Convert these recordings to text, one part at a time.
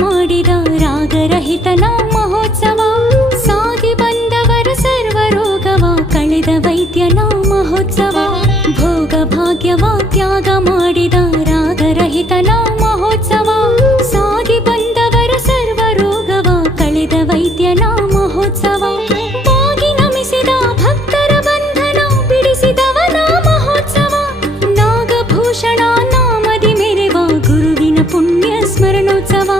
ಮಾಡಿದ ರಾಗರಹಿತನ ಮಹೋತ್ಸವ. ಸಾಗಿ ಬಂದವರ ಸರ್ವ ರೋಗವ ಕಳೆದ ವೈದ್ಯನ ಮಹೋತ್ಸವ. ಭೋಗ ಭಾಗ್ಯವ ತ್ಯಾಗ ಮಾಡಿದ ರಾಗರಹಿತನ ಮಹೋತ್ಸವ. ಸಾಗಿ ಬಂದವರ ಸರ್ವ ರೋಗವ ಕಳೆದ ವೈದ್ಯನ ಮಹೋತ್ಸವ. ಬಾಗಿ ನಮಿಸಿದ ಭಕ್ತರ ಬಂಧನ ಬಿಡಿಸಿದವನ ಮಹೋತ್ಸವ. ನಾಗಭೂಷಣ ನಾಮದಿ ಮೆರೆವ ಗುರುವಿನ ಪುಣ್ಯ ಸ್ಮರಣೋತ್ಸವ.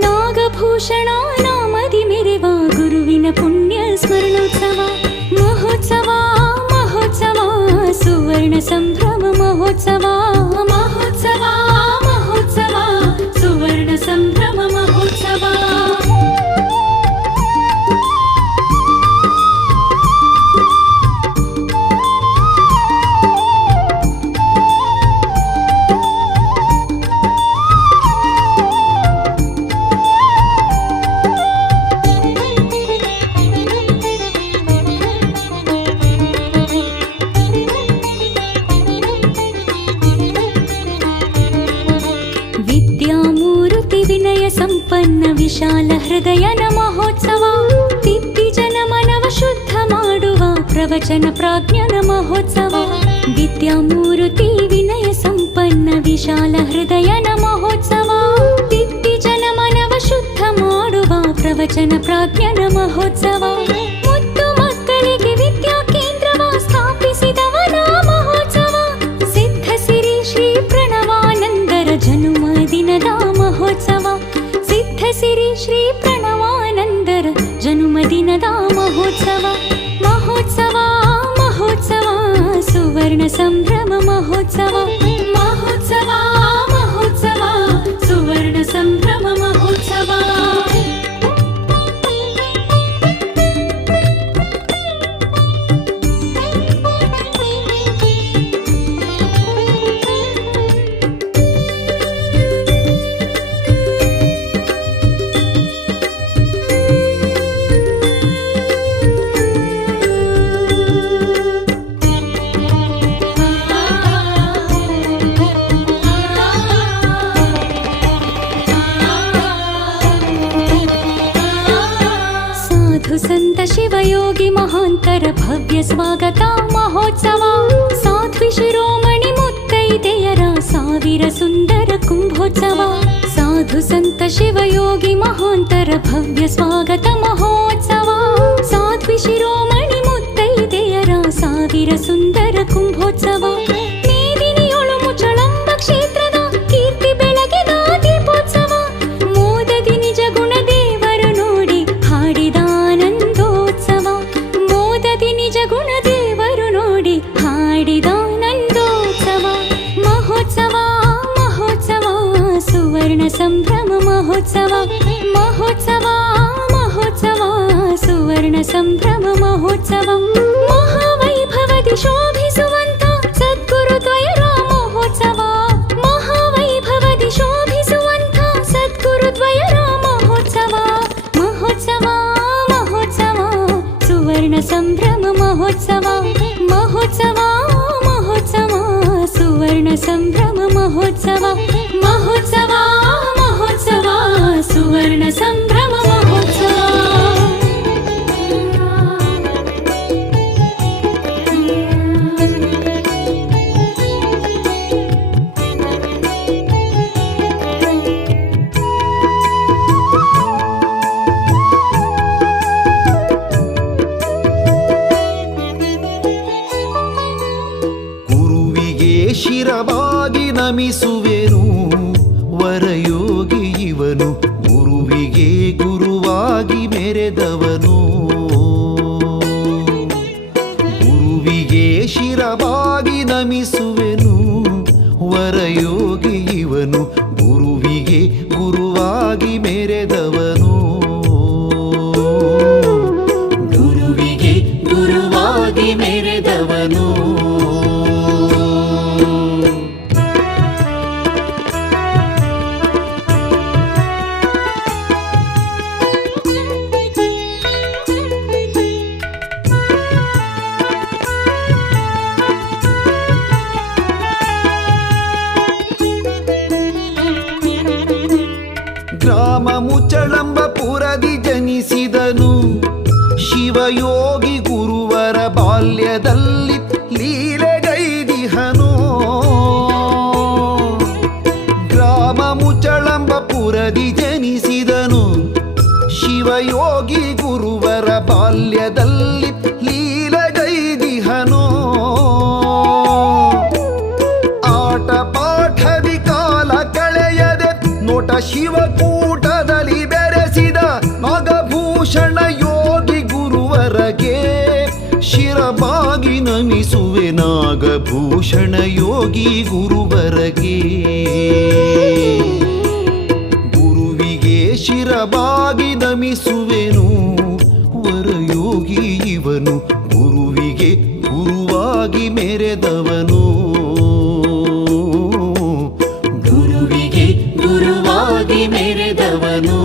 ನಾಗಭೂಷಣ ನಾಮದಿ ಮೆರೆವ ಗುರುವಿನ ಪುಣ್ಯ ಸ್ಮರಣೋತ್ಸವ. ಮಹೋತ್ಸವ ಮಹೋತ್ಸವ ಸುವರ್ಣ ಸಂಭ್ರಮ ಮಹೋತ್ಸವ. ಮಹೋತ್ಸವ ಮಹೋತ್ಸವ ಸುವರ್ಣ ಸಂಭ್ರಮ ಮಹೋತ್ಸವ. ಸಂಪನ್ನ ವಿಶಾಲ ಹೃದಯನ ಮಹೋತ್ಸವ. ತಿದ್ದಿ ಜನ ಮನವ ಶುದ್ಧ ಮಾಡುವ ಪ್ರವಚನ ಪ್ರಾಜ್ಞನ ಮಹೋತ್ಸವ. ವಿದ್ಯಾಮೂರ್ತಿ ವಿನಯ ಸಂಪನ್ನ ವಿಶಾಲ ಹೃದಯನ ಮಹೋತ್ಸವ. ತಿದ್ದಿ ಜನ ಮನವ ಶುದ್ಧ ಮಾಡುವ ಪ್ರವಚನ ಪ್ರಾಜ್ಞನ ಮಹೋತ್ಸವ. ಮುದ್ದು ಮಕ್ಕಳಿಗೆ ವಿದ್ಯಾ ಕೇಂದ್ರವ ಸ್ಥಾಪಿಸಿದವನ ಮಹೋತ್ಸವ. ಸಿದ್ಧ ಸಿರಿ ಶ್ರೀ ಪ್ರಣವಾನಂದರ ಜನುಮ ದಿನದ ಮಹೋತ್ಸವ. ಸಿದ್ಧ ಸಿರಿ ಶ್ರೀ ಪ್ರಣವಾನಂದರ ಜನುಮ ದಿನದ ಮಹೋತ್ಸವ. ಮಹೋತ್ಸವ ಮಹೋತ್ಸವ ಸುವರ್ಣ ಸಂಭ್ರಮ ಮಹೋತ್ಸವ. ಮಹೋತ್ಸವ ಮಹೋತ್ಸವ ಸುವರ್ಣ ಸಂಭ್ರಮ ಮಹೋತ್ಸವ. ಸಂತ ಶಿವಯೋಗಿ ಮಹಾಂತರ ಭವ್ಯ ಸ್ವಾಗತ ಮಹೋತ್ಸವ. ಸಾಧ್ವಿ ಶಿರೋಮಣಿ ಮುತ್ತೈದೆಯರ ಸಾವಿರ ಸುಂದರ ಕುಂಭೋತ್ಸವ. ಸಾಧು ಸಂತ ಶಿವಯೋಗಿ ಮಹಾಂತರ ಭವ್ಯ ಸ್ವಾಗತ ಮಹೋತ್ಸವ. ಸಾಧ್ವಿ ಶಿರೋಮಣಿ ಮುತ್ತೈದೆಯರ ಸಾವಿರ ಸುಂದರ ಕುಂಭೋತ್ಸವ. ಮೇದಿನಿಯೊಳು ಮುಚಳಂಬ ಕ್ಷೇತ್ರದ ಕೀರ್ತಿ ಬೆಳಗಿದ ದೀಪೋತ್ಸವ. ಮೋದದಿ ನಿಜ ಗುಣ ದೇವರು ನೋಡಿ ಹಾಡಿದ ನಿಜ ಗುಣ ದೇವರು ನೋಡಿ ಹಾಡಿದ ನಂದೋತ್ಸವ. ಮಹೋತ್ಸವ ಮಹೋತ್ಸವ ಸುವರ್ಣ ಸಂಭ್ರಮ ಮಹೋತ್ಸವ. ಮಹೋತ್ಸವ ಮಹೋತ್ಸವ ಸುವರ್ಣ ಸಂಭ್ರಮ ಮಹೋತ್ಸವ. ಮಹಾವೈಭವದಿ ಶೋಭಿಸುವಂತ ಸದ್ಗುರು ದ್ವಯರ ಮಹೋತ್ಸವ. ಮಹಾವೈಭವದಿ ಶೋಭಿಸುವಂತ ಸದ್ಗುರು ದ್ವಯರ ಮಹೋತ್ಸವ. ಮಹೋತ್ಸವ ಮಹೋತ್ಸವ ಸುವರ್ಣ ಸಂಭ್ರಮ ಮಹೋತ್ಸವ. ಮಹೋತ್ಸವ ಮಹೋತ್ಸವ ಸುವರ್ಣ ಸಂಭ್ರಮ ಮಹೋತ್ಸವ. ಮಹೋತ್ಸವ ಮಹೋತ್ಸವ ಸುವರ್ಣ ಸಂಭ್ರಮ ಮಹೋತ್ಸವ. ಶಿರವಾಗಿ ನಮಿಸುವೆನು ವರಯೋಗಿ ಇವನು. ಗುರುವಿಗೆ ಗುರುವಾಗಿ ಮೆರೆದವನು. ಗುರುವಿಗೆ ಶಿರವಾಗಿ ನಮಿಸುವೆನು ವರಯೋಗಿ ಇವನು. ಗುರುವಿಗೆ ಗುರುವಾಗಿ ಮೆರೆದವನು. ಗುರುವಿಗೆ ಗುರುವಾಗಿ ಮೆರೆದವನು. ಬಾಲ್ಯದಲ್ಲಿ ಲೀಲೆಗೈದಿಹನು. ಗ್ರಾಮ ಮುಚಳಂಬಪುರದಿ ಜನಿಸಿದನು. ಶಿವಯೋಗಿ ಗುರುವರ ಬಾಲ್ಯದಲ್ಲಿ ಲೀಲೆಗೈದಿಹನು. ಆಟ ಪಾಠದಿ ಕಾಲ ಕಳೆಯದೆ ನೋಟ ಶಿವಕೂಟದಲ್ಲಿ ಬೆರೆಸಿದ ನಾಗಭೂಷಣ ಯೋಗಿ ಗುರುವರಗೆ ಶಿರಬಾಗಿ ನಮಿಸುವೆ. ನಾಗಭೂಷಣ ಯೋಗಿ ಗುರುವರಗೆ ಗುರುವಿಗೆ ಶಿರಬಾಗಿ ನಮಿಸುವೆನು. ವರಯೋಗಿ ಇವನು ಗುರುವಿಗೆ ಗುರುವಾಗಿ ಮೆರೆದವನು. ಗುರುವಿಗೆ ಗುರುವಾಗಿ ಮೆರೆದವನು.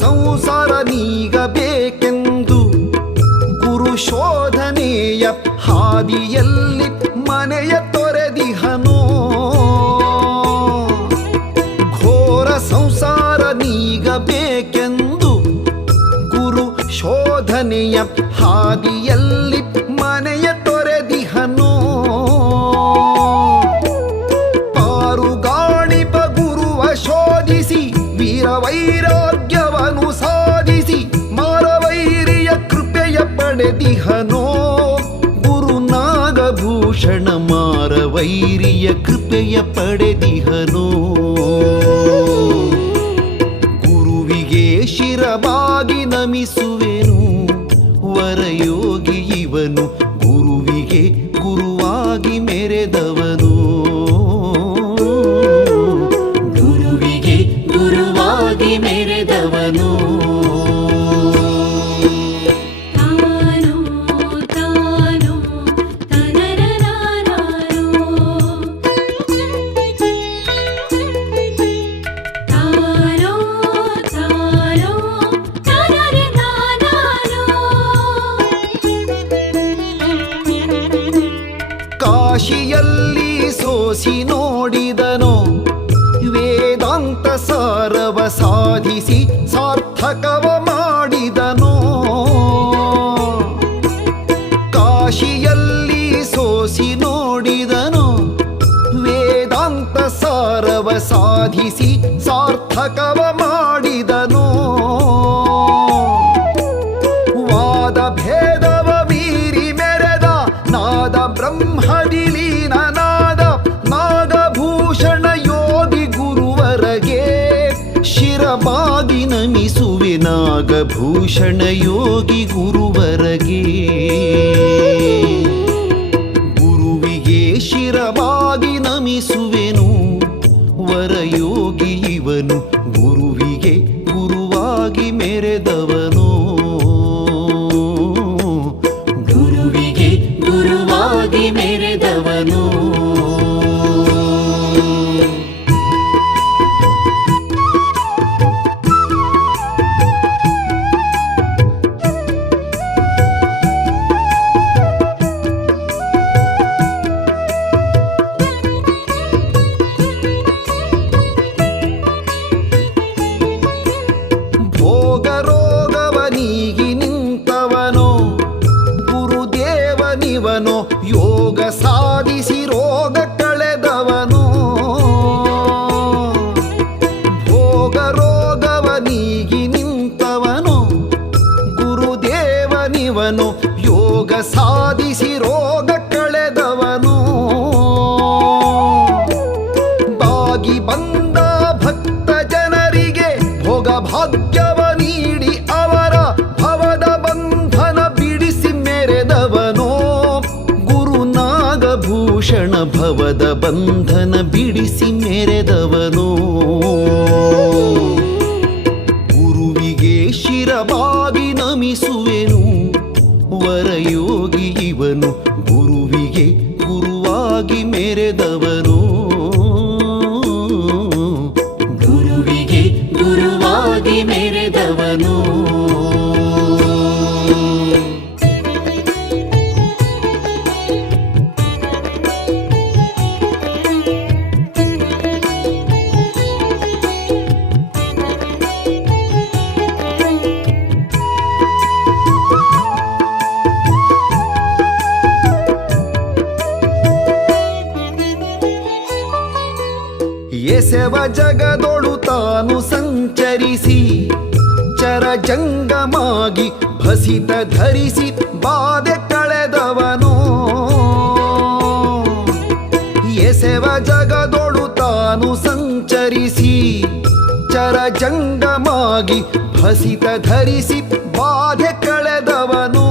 ಸಂಸಾರ ನೀಗಬೇಕೆಂದು ಗುರು ಶೋಧನೆಯ ಹಾದಿಯಲ್ಲಿ ಮನೆಯ ತೊರೆದಿಹನು. ಘೋರ ಸಂಸಾರ ನೀಗಬೇಕೆಂದು ಗುರು ಶೋಧನೆಯ ಹಾದಿಯಲ್ಲಿ ಮನೆಯ ತೊರೆದಿಹನು. ಪಾರುಗಾಣಿಪ ಗುರುವ ಶೋಧಿಸಿ ವೀರವೈರಾಗ್ಯವನು ಸಾಧಿಸಿ ಮಾರವೈರಿಯ ಕೃಪೆಯ ಪಡೆದಿಹನೋ. ಗುರು ನಾಗಭೂಷಣ ಮಾರವೈರಿಯ ಕೃಪೆಯ ಪಡೆದಿಹನೋ. ಗುರುವಿಗೆ ಶಿರಬಾಗಿ ನಮಿಸುವೆನು. ವರಯೋಗಿ ಇವನು ಗುರುವಿಗೆ ಗುರುವಾಗಿ ಮೆರೆದವನು. ಗುರುವಿಗೆ ಗುರುವಾಗಿ ಮೆರೆದವನು. ಕಾಶಿಯಲ್ಲಿ ಸೋಸಿ ನೋಡಿದನು. ವೇದಾಂತ ಸಾರವ ಸಾಧಿಸಿ ಸಾರ್ಥಕವ ಮಾಡಿದನು. ಕಾಶಿಯಲ್ಲಿ ಸೋಸಿ ನೋಡಿದನು. ವೇದಾಂತ ಸಾರವ ಸಾಧಿಸಿ ಸಾರ್ಥಕವ ಮಾಡಿದನು. ವಾದ ಭೇದವ ಮೀರಿ ಮೆರೆದ ನಾದ ಬ್ರಹ್ಮದಿ ಲೀನನಾದ ನಾಗಭೂಷಣ ಯೋಗಿ ಗುರುವರಗೆ ಶಿರಬಾಗಿ ನಮಿಸುವೆ. ನಾಗಭೂಷಣ ಯೋಗಿ ಗುರುವರಗೆ ಗುರುವಿಗೆ ಶಿರಬಾಗಿ ನಮಿಸುವೆನು. ವರಯೋಗಿ ಇವನು ಗುರುವಿಗೆ ಗುರುವಾಗಿ ಮೆರೆದವನು. ಗುರುವಿಗೆ ಗುರುವಾಗಿ ಮೆರೆದವನು. ಭೋಗರೋಗವನಿಗಿ ನಿಂತವನೋ ಗುರುದೇವನಿವನೋ ಯೋಗ ಸಾಧಿಸಿ ರೋಗ ಕಳೆದವನು. ಭೋಗರೋಗವನಿಗಿ ನಿಂತವನೋ ಗುರುದೇವನಿವನೋ ಯೋಗ ಸಾಧಿಸಿ ರೋಗ ಕಳೆದವನು. ಬಾಗಿ ಬಂದ ಭಕ್ತ ಜನರಿಗೆ ಭೋಗ ಭಾಗ್ಯವ ನೀಡಿ ಅವರ ಭವದ ಬಂಧನ ಬಿಡಿಸಿ ಮೆರೆದವನೋ. ಗುರು ನಾಗಭೂಷಣ ಭವದ ಬಂಧನ ಬಿಡಿಸಿ ಮೆರೆದವನೋ. ಗುರುವಿಗೆ ಶಿರಬಾಗಿ ನಮಿಸುವೆನು. ವರಯೋಗಿ ಇವನು ಗುರುವಿಗೆ ಗುರುವಾಗಿ ಮೆರೆದವನು. ಗುರುವಿಗೆ ಗುರುವಾಗಿ ಮೆರೆದವನು. ಎಸೆವ ಜಗದೊಳು ತಾನು ಸಂಚರಿಸಿ ಚರಜಂಗಮಾಗಿ ಭಸಿತ ಧರಿಸಿ ಬಾಧೆ ಕಳೆದವನು. ಎಸೆವ ಜಗದೊಳು ತಾನು ಸಂಚರಿಸಿ ಚರಜಂಗಮಾಗಿ ಭಸಿತ ಧರಿಸಿ ಬಾಧೆ ಕಳೆದವನು.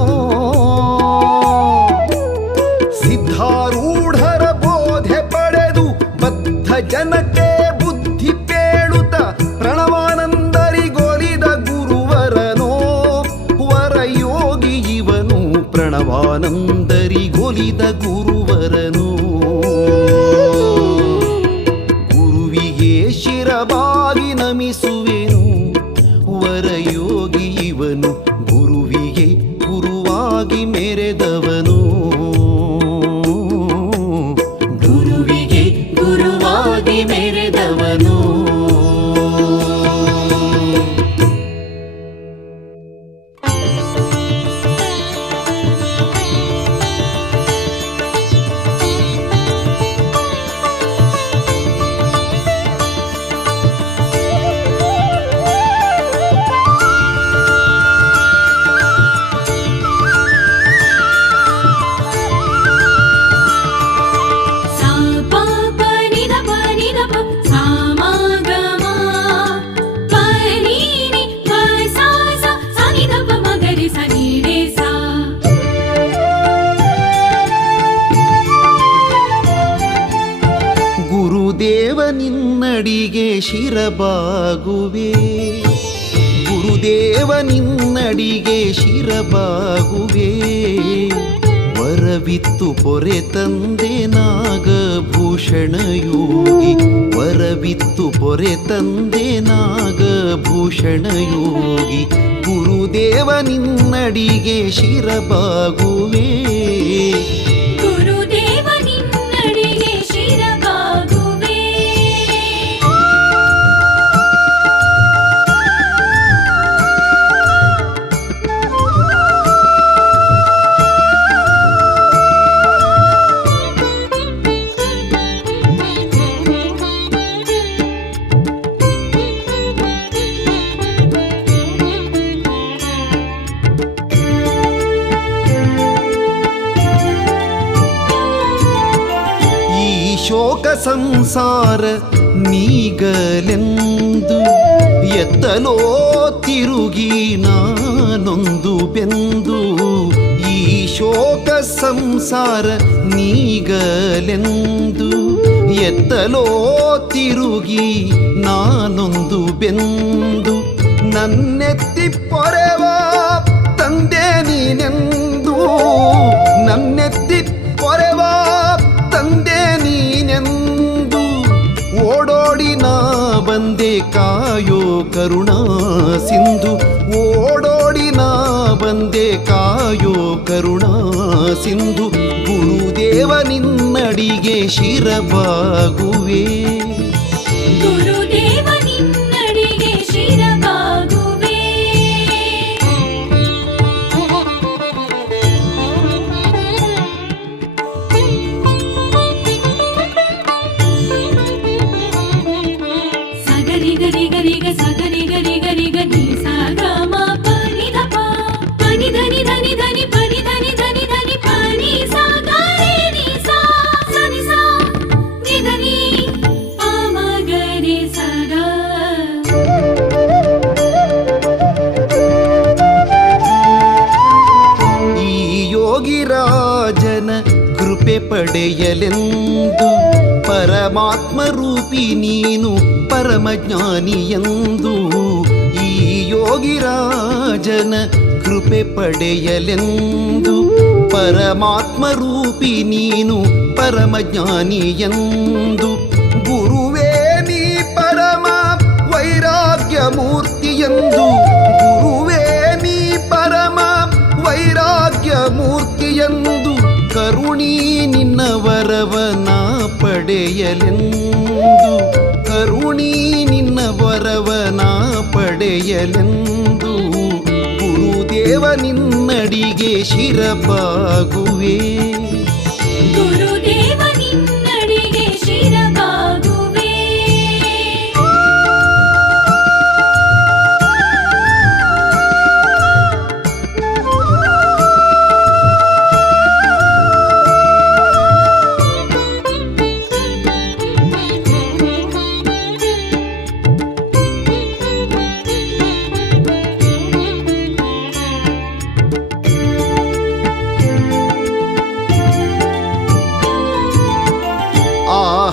ಸಿದ್ಧಾರೂಢರ ಬೋಧೆ ಪಡೆದು ಬದ್ಧ ಜನಕ್ಕೆ ಬುದ್ಧಿ ಪೇಳುತ್ತ ಪ್ರಣವಾನಂದರಿಗೊಲಿದ ಗುರುವರನೋ. ವರಯೋಗಿ ಇವನು ಪ್ರಣವಾನಂದರಿಗೊಲಿದ ಗುರುವರನು. ಗುರುವಿಗೆ ಶಿರಬಾಗಿ ನಮಿಸುವೆನು. ವರಯೋಗಿ ಇವನು ಗುರುವಿಗೆ ಗುರುವಾಗಿ ಮೆರೆದವನು. ಗುರುವಿಗೆ ಗುರುವಾಗಿ ಮೆರೆದವನು. ಗುರುದೇವನಿನ್ನಡಿಗೆ ಶಿರಬಾಗುವೆ. ಗುರುದೇವನಿನ್ನಡಿಗೆ ಶಿರಬಾಗುವೆ. ವರವಿತ್ತು ಪೊರೆ ತಂದೆ ನಾಗಭೂಷಣ ಯೋಗಿ. ವರವಿತ್ತು ಪೊರೆ ತಂದೆ ನಾಗಭೂಷಣ ಯೋಗಿ. ಗುರುದೇವನಿನ್ನಡಿಗೆ ಶಿರಬಾಗುವೆ. ಶೋಕ ಸಂಸಾರ ನೀಗಲೆಂದು ಎತ್ತಲೋ ತಿರುಗಿ ನಾನೊಂದು ಬೆಂದು. ಈ ಶೋಕ ಸಂಸಾರ ನೀಗಲೆಂದು ಎತ್ತಲೋ ತಿರುಗಿ ನಾನೊಂದು ಬೆಂದು. ನನ್ನೆತ್ತಿ ಪೊರೆವ ತಂದೆ ನೀನೆಂದು. ನನ್ನೆತ್ತಿ ಪೊರೆವ ತಂದೆ ನೀನೆಂದು. ಓಡೋಡಿ ನಾ ಬಂದೆ ಕಾಯೋ ಕರುಣಾ ಸಿಂಧು. ಓಡೋಡಿ ನಾ ಬಂದೆ ಕಾಯೋ ಕರುಣಾ ಸಿಂಧು. ಗುರುದೇವನಿನ್ನಡಿಗೆ ಶಿರಬಾಗುವೆ. ಗುರುದೇವನಿನ್ನಡಿಗೆ ಶಿರಬಾಗುವೆ. ಪಡೆಯಲೆಂದು ಪರಮಾತ್ಮ ರೂಪಿ ನೀನು ಪರಮಜ್ಞಾನಿಯೆಂದು. ಈ ಯೋಗಿರಾಜನ ಕೃಪೆ ಪಡೆಯಲೆಂದು ಪರಮಾತ್ಮ ರೂಪಿ ನೀನು ಪರಮಜ್ಞಾನಿಯೆಂದು. ಗುರುವೇ ನೀ ಪರಮ ವೈರಾಗ್ಯ ವೈರಾಗ್ಯ ಮೂರ್ತಿಯೆಂದು ಗುರುವೇ ನೀ ಪರಮ ವೈರಾಗ್ಯ ಮೂರ್ತಿಯೆಂದು ಕರುಣೀ ನಿನ್ನ ವರವನ ಪಡೆಯಲೆಂದು ಕರುಣೀ ನಿನ್ನ ವರವನ ಪಡೆಯಲೆಂದು ಗುರುದೇವ ನಿನ್ನಡಿಗೆ ಶಿರಬಾಗುವೆ ಗುರುದೇವ ನಿನ್ನಡಿಗೆ ಶಿರಬಾಗುವೆ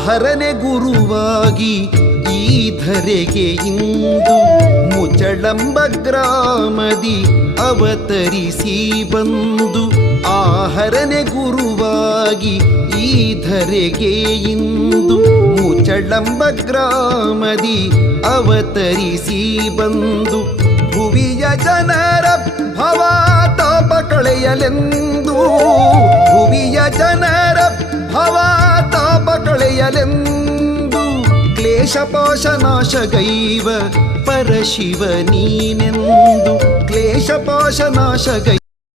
ಹರನೆ ಗುರುವಾಗಿ ಈ ಧರೆಗೆ ಇಂದು ಮುಚಳಂಬ ಗ್ರಾಮದಿ ಅವತರಿಸಿ ಬಂದು ಆಹರನೆ ಗುರುವಾಗಿ ಈ ಧರೆಗೆ ಇಂದು ಮುಚಳಂಬ ಗ್ರಾಮದಿ ಅವತರಿಸಿ ಬಂದು ಭುವಿಯ ಜನರ ಭವಾತಾಪ ಕಳೆಯಲೆಂದು ಭುವಿಯ ಜನರ ಭವಾತಾಪ ಕಳೆಯಲೆಂದು ಕ್ಲೇಶಪಾಶನಾಶಗೈವ ಪರಶಿವ ನೀನೆಂದು ಕ್ಲೇಶಪಾಶನಾಶಗೈ